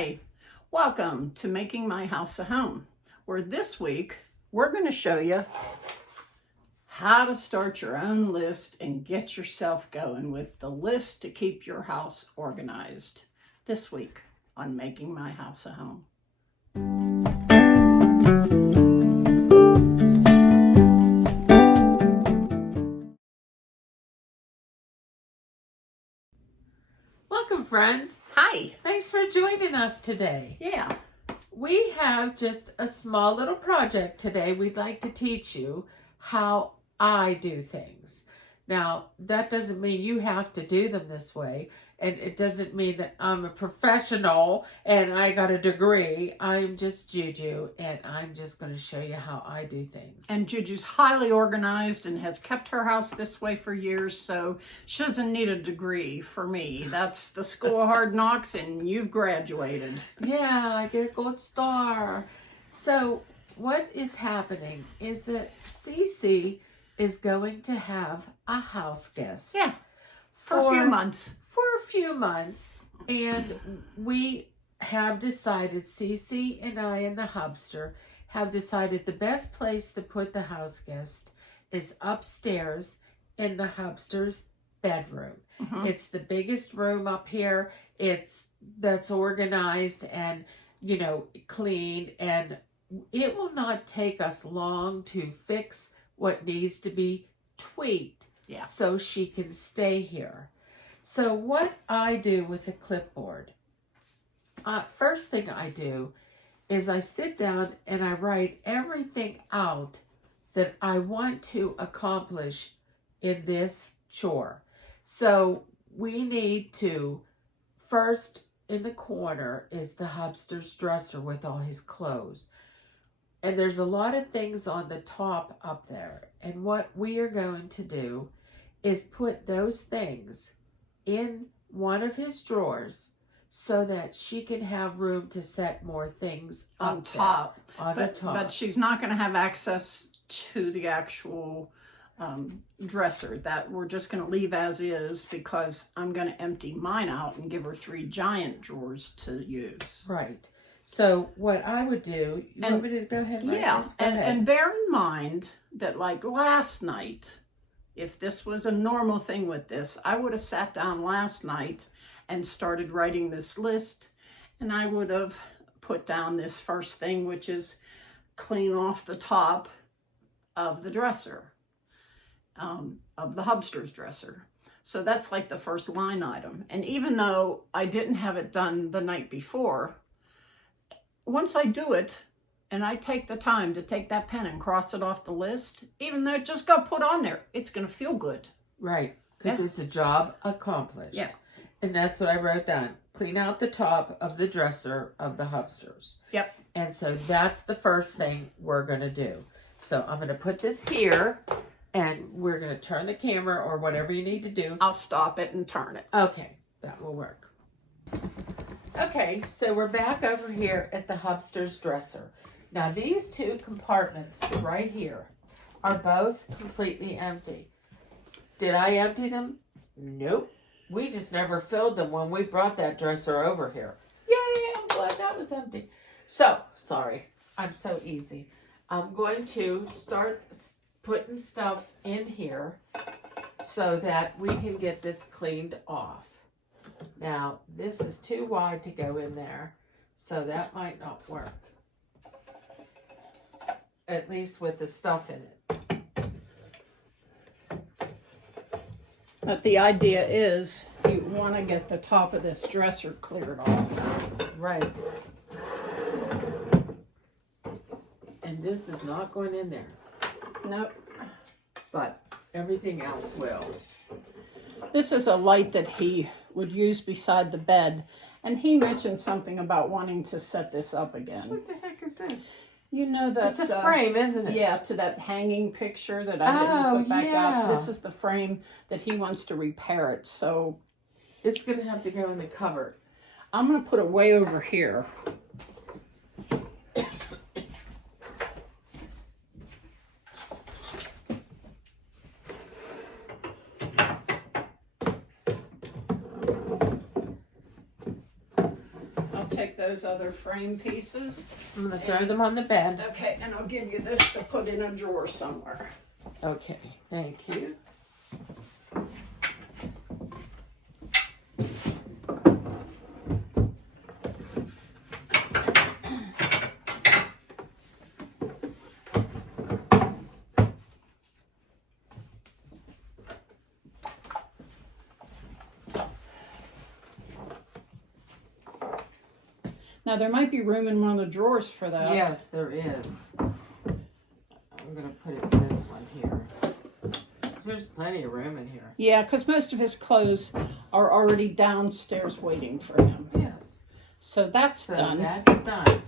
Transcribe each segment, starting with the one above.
Hi, welcome to Making My House a Home, where this week we're going to show you how to start your own list and get yourself going with the list to keep your house organized. This week on Making My House a Home. Welcome, friends. Hi. Thanks for joining us today. Yeah. We have just a small little project today. We'd like to teach you how I do things. Now, that doesn't mean you have to do them this way, and it doesn't mean that I'm a professional and I got a degree. I'm just Juju, and I'm just going to show you how I do things. And Juju's highly organized and has kept her house this way for years, so she doesn't need a degree for me. That's the School of Hard Knocks, and you've graduated. Yeah, I get a gold star. So what is happening is that Cece is going to have a house guest. Yeah, for a few months. For a few months. And we have decided, Cece and I and the hubster have decided the best place to put the house guest is upstairs in the hubster's bedroom. Mm-hmm. It's the biggest room up here. That's organized and, cleaned, and it will not take us long to fix what needs to be tweaked so she can stay here. So what I do with a clipboard, first thing I do is I sit down and I write everything out that I want to accomplish in this chore. So we need to, first in the corner is the hubster's dresser with all his clothes. And there's a lot of things on the top up there. And what we are going to do is put those things in one of his drawers so that she can have room to set more things on top. On the top. But she's not going to have access to the actual dresser. That we're just going to leave as is because I'm going to empty mine out and give her 3 giant drawers to use. Right. So what I would do, you want me to go ahead and write this? Go ahead. And bear in mind that like last night, if this was a normal thing with this, I would have sat down last night and started writing this list, and I would have put down this first thing, which is clean off the top of the dresser, of the hubster's dresser. So that's like the first line item. And even though I didn't have it done the night before, once I do it, and I take the time to take that pen and cross it off the list, even though it just got put on there, it's going to feel good. Right, because it's a job accomplished. Yeah. And that's what I wrote down. Clean out the top of the dresser of the hubsters. Yep. And so that's the first thing we're going to do. So I'm going to put this here, and we're going to turn the camera or whatever you need to do. I'll stop it and turn it. Okay, that will work. Okay, so we're back over here at the hubster's dresser. Now these 2 compartments right here are both completely empty. Did I empty them? Nope. We just never filled them when we brought that dresser over here. Yay, I'm glad that was empty. So, sorry, I'm so easy. I'm going to start putting stuff in here so that we can get this cleaned off. Now, this is too wide to go in there, so that might not work. At least with the stuff in it. But the idea is you want to get the top of this dresser cleared off. Right. And this is not going in there. Nope. But everything else will. This is a light that he would use beside the bed, and he mentioned something about wanting to set this up again. What the heck is this? You know that It's a frame, isn't it? Yeah, to that hanging picture that I didn't put back yeah. up. This is the frame that he wants to repair it. So it's going to have to go in the cupboard. I'm going to put it way over here. take those other frame pieces. I'm gonna throw them on the bed. Okay, and I'll give you this to put in a drawer somewhere. Okay, thank you. Now there might be room in one of the drawers for that. Yes, there is. I'm gonna put it in this one here. There's plenty of room in here. Yeah, because most of his clothes are already downstairs waiting for him. Yes. So that's So done. that's done.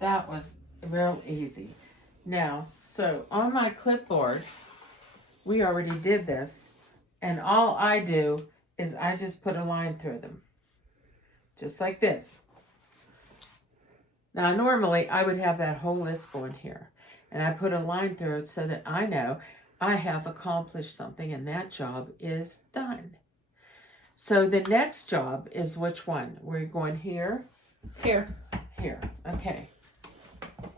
That was real easy. Now, so on my clipboard, we already did this, and all I do is I just put a line through them. Just like this. Now, normally I would have that whole list going here, and I put a line through it so that I know I have accomplished something and that job is done. So the next job is which one? We're going here, Here. here. Okay.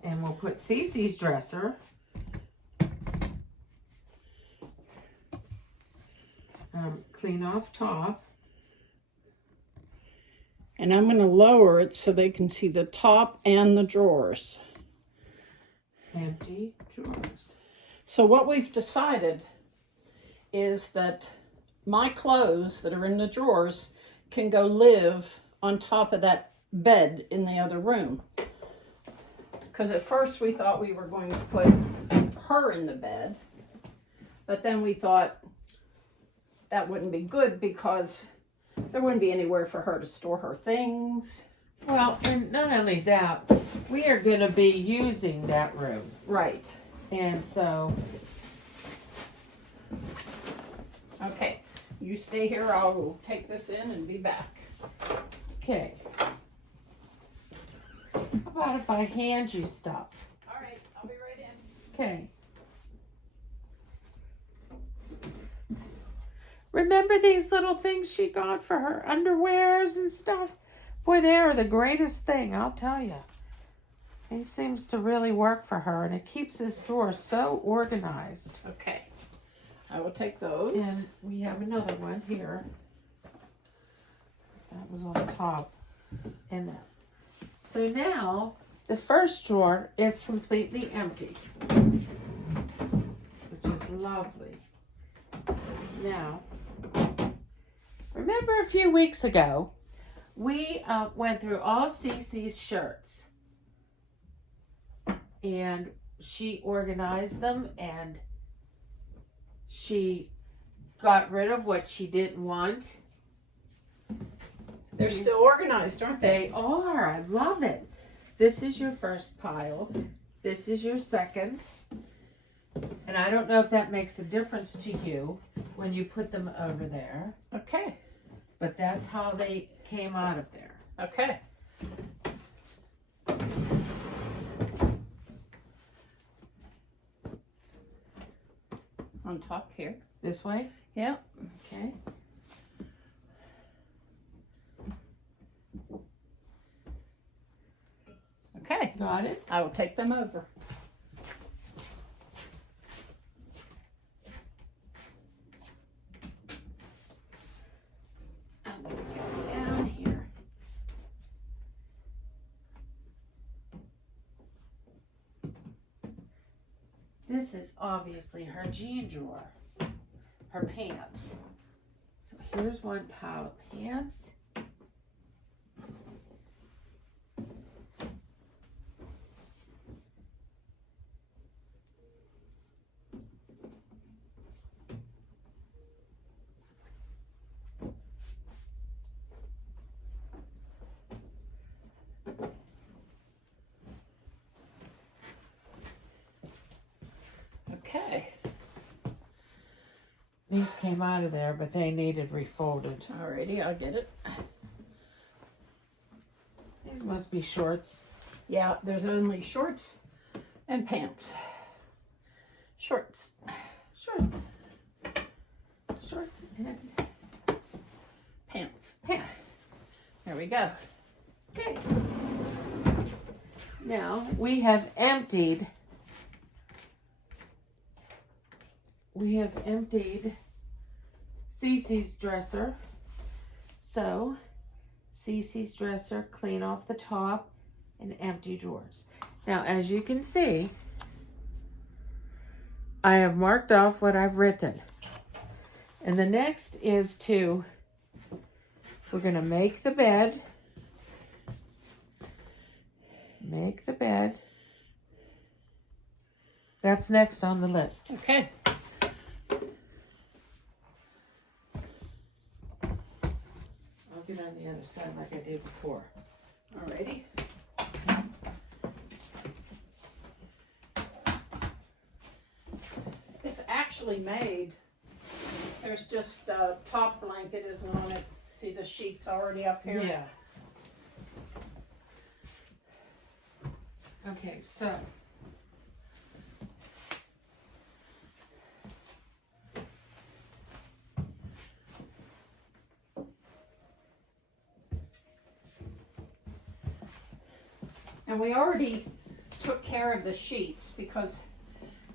And we'll put Cece's dresser. Clean off top. And I'm going to lower it so they can see the top and the drawers. Empty drawers. So what we've decided is that my clothes that are in the drawers can go live on top of that bed in the other room. Because at first we thought we were going to put her in the bed, but then we thought that wouldn't be good because there wouldn't be anywhere for her to store her things. Well, and not only that, we are going to be using that room. Right. And so, Okay, you stay here. I'll take this in and be back. okay. How about if I hand you stuff? All right, I'll be right in. Okay. Remember these little things she got for her underwears and stuff? Boy, they are the greatest thing, I'll tell you. It seems to really work for her, and it keeps this drawer so organized. Okay, I will take those. And we have another one here. That was on top. And that. So now, the first drawer is completely empty, which is lovely. Now, remember a few weeks ago, we went through all Cece's shirts, and she organized them, and she got rid of what she didn't want. They're still organized, aren't they? They are. I love it. This is your first pile. This is your second. And I don't know if that makes a difference to you when you put them over there. Okay, But that's how they came out of there. okay. On top here. This way? Yeah. Okay. Okay, Got it? I will take them over. I'm going to go down here. This is obviously her jean drawer. Her pants. So here's one pile of pants. Okay. These came out of there, but they needed refolded. Alrighty, I'll get it. These must be shorts. Yeah, there's only shorts and pants. Shorts. Shorts. Shorts and Pants. pants. There we go. Okay. Now we have emptied. Cece's dresser. So, Cece's dresser, clean off the top and empty drawers. Now, as you can see, I have marked off what I've written. And the next is we're going to make the bed. Make the bed. That's next on the list. Okay. I'll get on the other side like I did before. Alrighty. It's actually made. There's just a top blanket isn't on it. See the sheets already up here? Yeah. Okay, so. And we already took care of the sheets because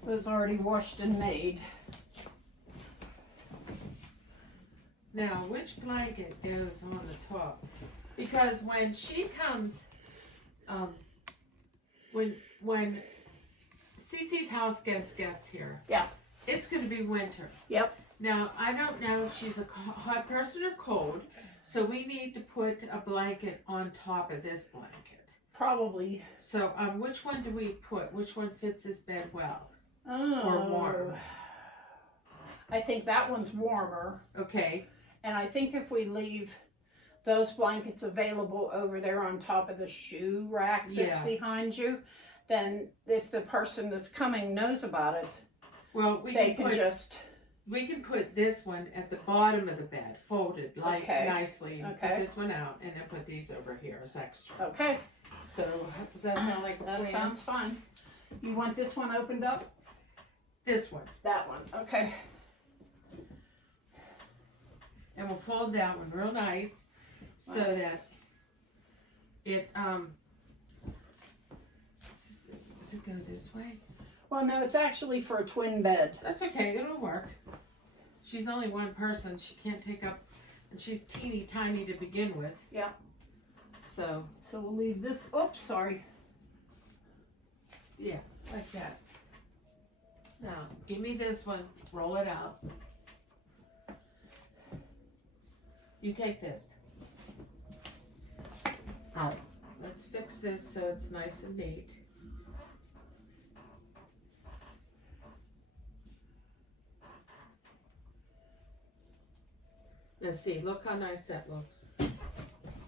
it was already washed and made. Now, which blanket goes on the top? Because when she comes, when Cece's house guest gets here, Yeah. it's going to be winter. Yep. Now, I don't know if she's a hot person or cold, so we need to put a blanket on top of this blanket. Probably. So, which one do we put? Which one fits this bed well? Oh. Or warm? I think that one's warmer. Okay. And I think if we leave those blankets available over there on top of the shoe rack that's Yeah. behind you, then if the person that's coming knows about it, Well, we they can can put just, we can put this one at the bottom of the bed, folded like Okay. nicely, and Okay. put this one out, and then put these over here as extra. okay, So does that sound like a that plan? sounds fine. You want this one opened up? This one, That one, okay. and we'll fold that one real nice, so that it Does it go this way? Well, no, it's actually for a twin bed. That's okay, it'll work. She's only one person, she can't take up, and she's teeny tiny to begin with. Yeah. So, So we'll leave this, oops, sorry. yeah, like that. Now, give me this one, roll it out. You take this. Alright, let's fix this so it's nice and neat. Let's see, look how nice that looks.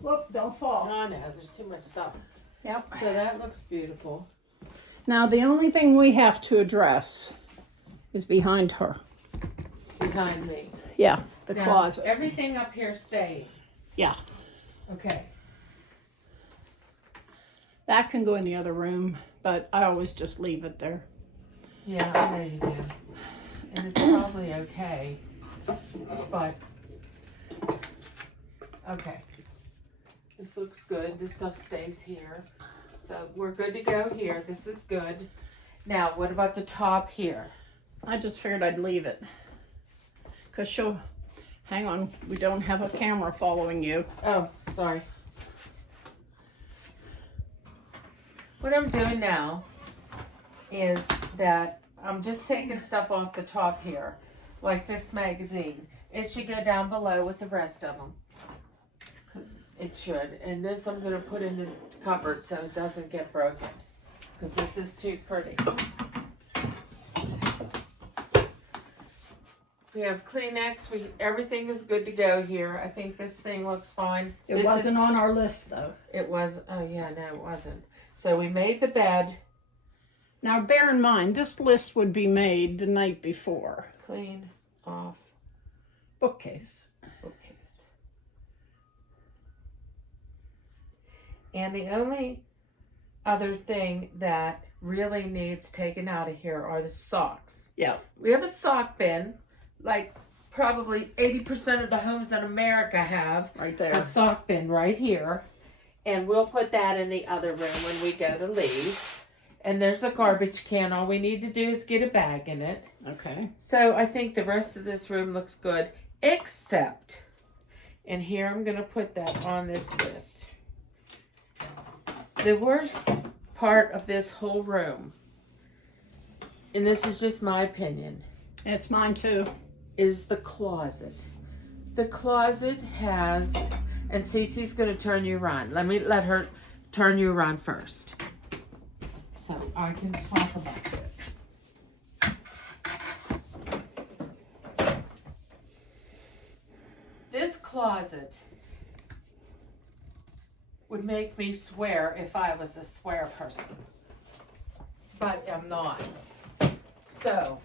Whoop, don't fall. Oh no, there's too much stuff. Yep. So that looks beautiful. Now, the only thing we have to address is behind her. Behind me. Yeah, the Now, closet. Everything up here staying. Yeah. Okay. That can go in the other room, but I always just leave it there. Yeah, I know you do. And it's probably okay. But, okay. This looks good. This stuff stays here. So we're good to go here. This is good. Now, what about the top here? I just figured I'd leave it. Because she'll, hang on, we don't have a camera following you. Oh, sorry. What I'm doing now is that I'm just taking stuff off the top here, like this magazine. It should go down below with the rest of them, because it should. And this I'm going to put in the cupboard so it doesn't get broken, because this is too pretty. We have Kleenex. Everything is good to go here. I think this thing looks fine. It wasn't on our list, though. It was. Oh yeah, no, it wasn't. So we made the bed. Now, bear in mind, this list would be made the night before. Clean off Bookcase. bookcase. And the only other thing that really needs taken out of here are the socks. Yeah. We have a sock bin, like probably 80% of the homes in America have Right a there. sock bin right here. And we'll put that in the other room when we go to leave. And there's a garbage can. All we need to do is get a bag in it. Okay. So I think the rest of this room looks good, except, and here I'm going to put that on this list. The worst part of this whole room, and this is just my opinion, It's mine too. is the closet. The closet has, and Cece's going to turn you around. Let her turn you around first, so I can talk about this. This closet would make me swear if I was a swear person, but I'm not. So,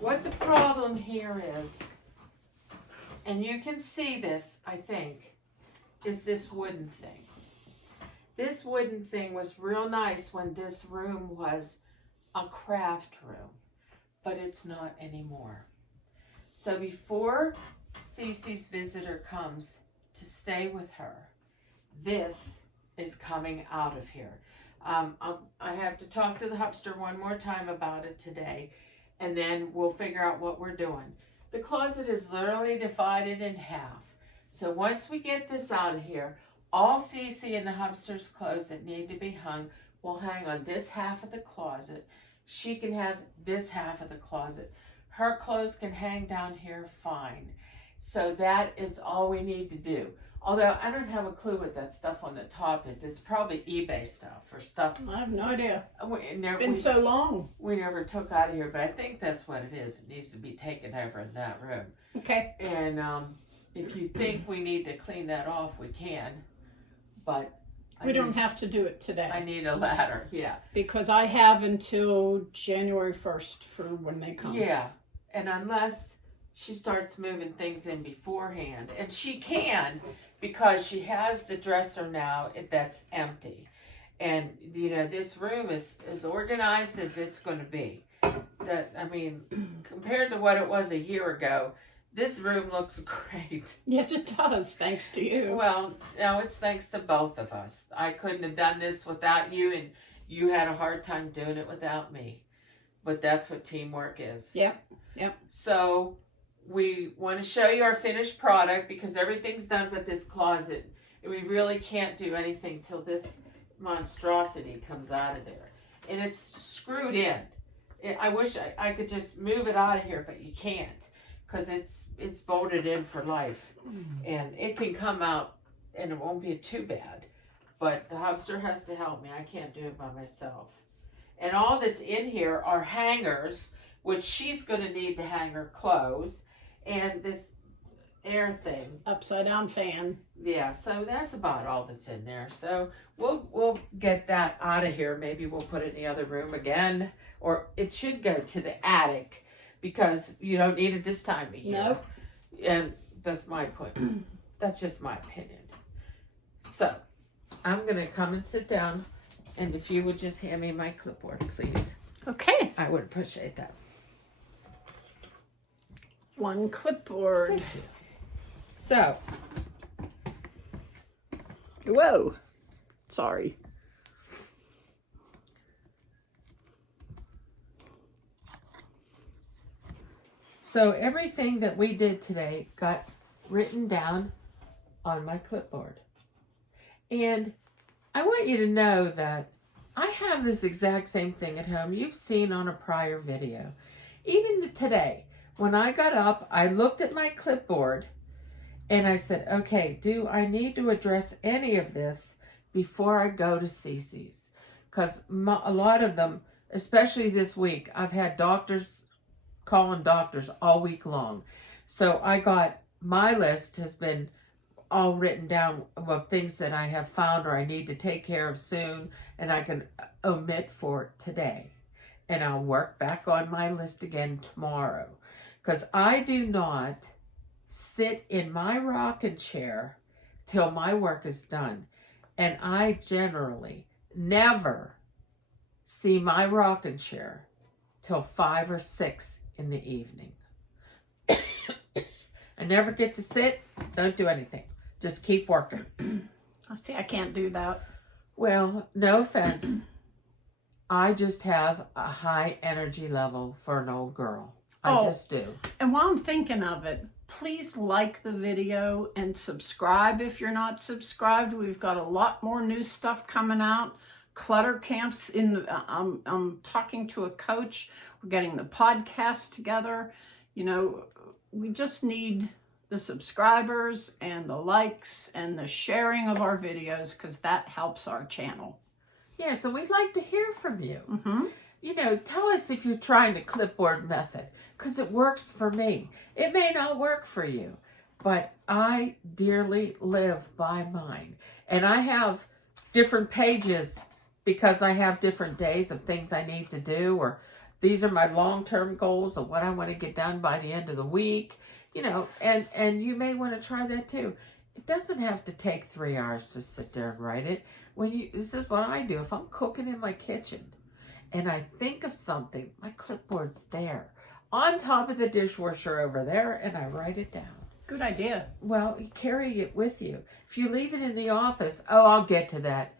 what the problem here is, and you can see this, I think, is this wooden thing. This wooden thing was real nice when this room was a craft room, but it's not anymore. So before Cece's visitor comes to stay with her, this is coming out of here. I have to talk to the hubster one more time about it today, and then we'll figure out what we're doing. The closet is literally divided in half. So once we get this out of here, all Cece and the hubster's clothes that need to be hung will hang on this half of the closet. She can have this half of the closet. Her clothes can hang down here fine. So that is all we need to do. Although I don't have a clue what that stuff on the top is. It's probably eBay stuff or stuff. I have no idea. It's Been so long. We never took out of here, but I think that's what it is. It needs to be taken over in that room. Okay. And if you think we need to clean that off, we can. But We don't have to do it today. I need a ladder, yeah. Because I have until January 1st for when they come. Yeah, and unless she starts moving things in beforehand, and she can, because she has the dresser now that's empty. And, you know, this room is as organized as it's going to be. Compared to what it was a year ago, this room looks great. Yes, it does, thanks to you. Well, no, it's thanks to both of us. I couldn't have done this without you, and you had a hard time doing it without me. But that's what teamwork is. Yep. So we want to show you our finished product because everything's done with this closet. And we really can't do anything till this monstrosity comes out of there. And it's screwed in. I wish I could just move it out of here, but you can't. Because it's bolted in for life. And it can come out and it won't be too bad. But the hubster has to help me. I can't do it by myself. And all that's in here are hangers, which she's going to need to hang her clothes. And this air thing. Upside down fan. Yeah, so that's about all that's in there. So we'll get that out of here. Maybe we'll put it in the other room again. Or it should go to the attic. Because you don't need it this time of year. Nope. And that's my point. That's just my opinion. So, I'm going to come and sit down. And if you would just hand me my clipboard, please. Okay. I would appreciate that. One clipboard. Thank you. So, Whoa. Sorry. So everything that we did today got written down on my clipboard. And I want you to know that I have this exact same thing at home you've seen on a prior video. Even today, when I got up, I looked at my clipboard and I said, okay, do I need to address any of this before I go to Cece's? Because a lot of them, especially this week, I've had doctors calling doctors all week long. So I got, my list has been all written down of things that I have found or I need to take care of soon and I can omit for today. And I'll work back on my list again tomorrow. Because I do not sit in my rocking chair till my work is done. And I generally never see my rocking chair till 5 or 6 in the evening. I never get to sit, don't do anything. Just keep working. See, I can't do that. Well, no offense. I just have a high energy level for an old girl. I just do. And while I'm thinking of it, please like the video and subscribe if you're not subscribed. We've got a lot more new stuff coming out. Clutter camps I'm talking to a coach. We're getting the podcast together. You know, we just need the subscribers and the likes and the sharing of our videos, because that helps our channel. Yeah, so we'd like to hear from you. Mm-hmm. You know, tell us if you're trying the clipboard method, because it works for me. It may not work for you, but I dearly live by mine. And I have different pages because I have different days of things I need to do, or these are my long-term goals of what I want to get done by the end of the week. You know, and you may want to try that too. It doesn't have to take 3 hours to sit there and write it. This is what I do. If I'm cooking in my kitchen and I think of something, my clipboard's there on top of the dishwasher over there, and I write it down. Good idea. Well, you carry it with you. If you leave it in the office, oh, I'll get to that.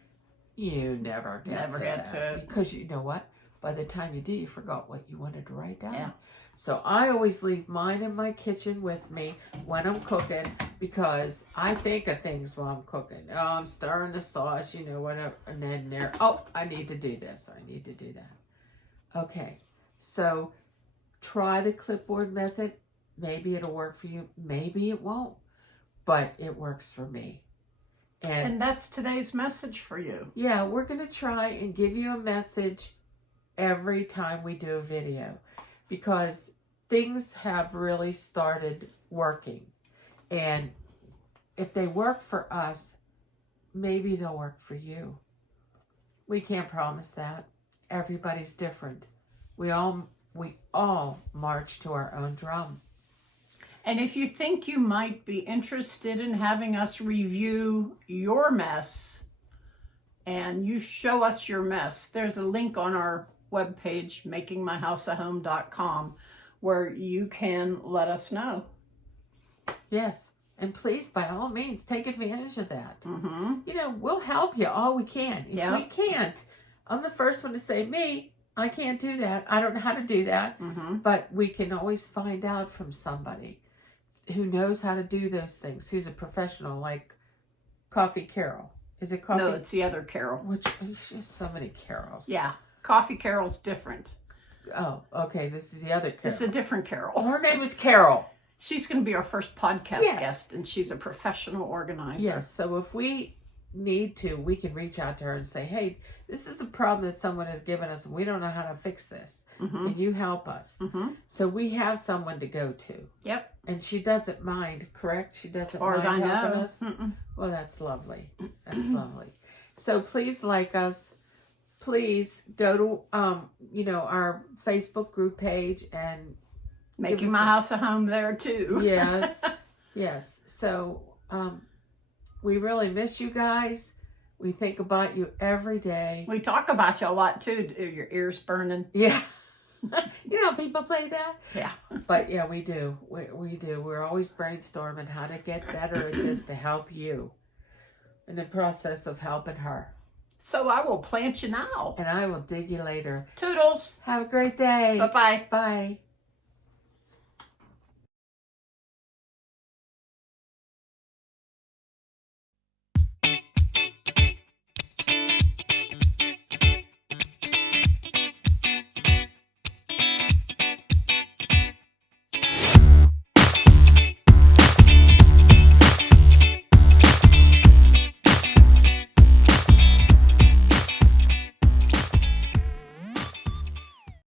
You never get to that. Because you know what? By the time you do, you forgot what you wanted to write down. Yeah. So I always leave mine in my kitchen with me when I'm cooking, because I think of things while I'm cooking. Oh, I'm stirring the sauce, you know, whatever. And then I need to do this, or I need to do that. Okay, so try the clipboard method. Maybe it'll work for you. Maybe it won't, but it works for me. And that's today's message for you. Yeah, we're going to try and give you a message every time we do a video, because things have really started working. And if they work for us, maybe they'll work for you. We can't promise that. Everybody's different. We all march to our own drum. And if you think you might be interested in having us review your mess, and you show us your mess, there's a link on our webpage, makingmyhouseahome.com, where you can let us know. Yes, and please, by all means, take advantage of that. Mm-hmm. You know, we'll help you all we can. If we can't, I'm the first one to say, I can't do that. I don't know how to do that. Mm-hmm. But we can always find out from somebody who knows how to do those things, who's a professional, like Coffee Carol. Is it Coffee? No, it's the other Carol. There's so many Carols. Yeah, Coffee Carol's different. Oh, okay. This is the other Carol. It's a different Carol. Her name is Carol. She's going to be our first podcast guest, and she's a professional organizer. Yes, so if we need to, we can reach out to her and say, hey, this is a problem that someone has given us, and we don't know how to fix this. Mm-hmm. Can you help us? Mm-hmm. So we have someone to go to. Yep. And she doesn't mind, correct? She doesn't mind helping know. us? Mm-mm. Well, that's lovely. That's lovely. So please like us. Please go to, our Facebook group page and Making My House a Home there too. Yes. Yes. So, we really miss you guys. We think about you every day. We talk about you a lot too. Your ears burning. Yeah. You know, people say that. Yeah. But yeah, we do. We do. We're always brainstorming how to get better at this to help you in the process of helping her. So I will plant you now. And I will dig you later. Toodles. Have a great day. Bye-bye. Bye.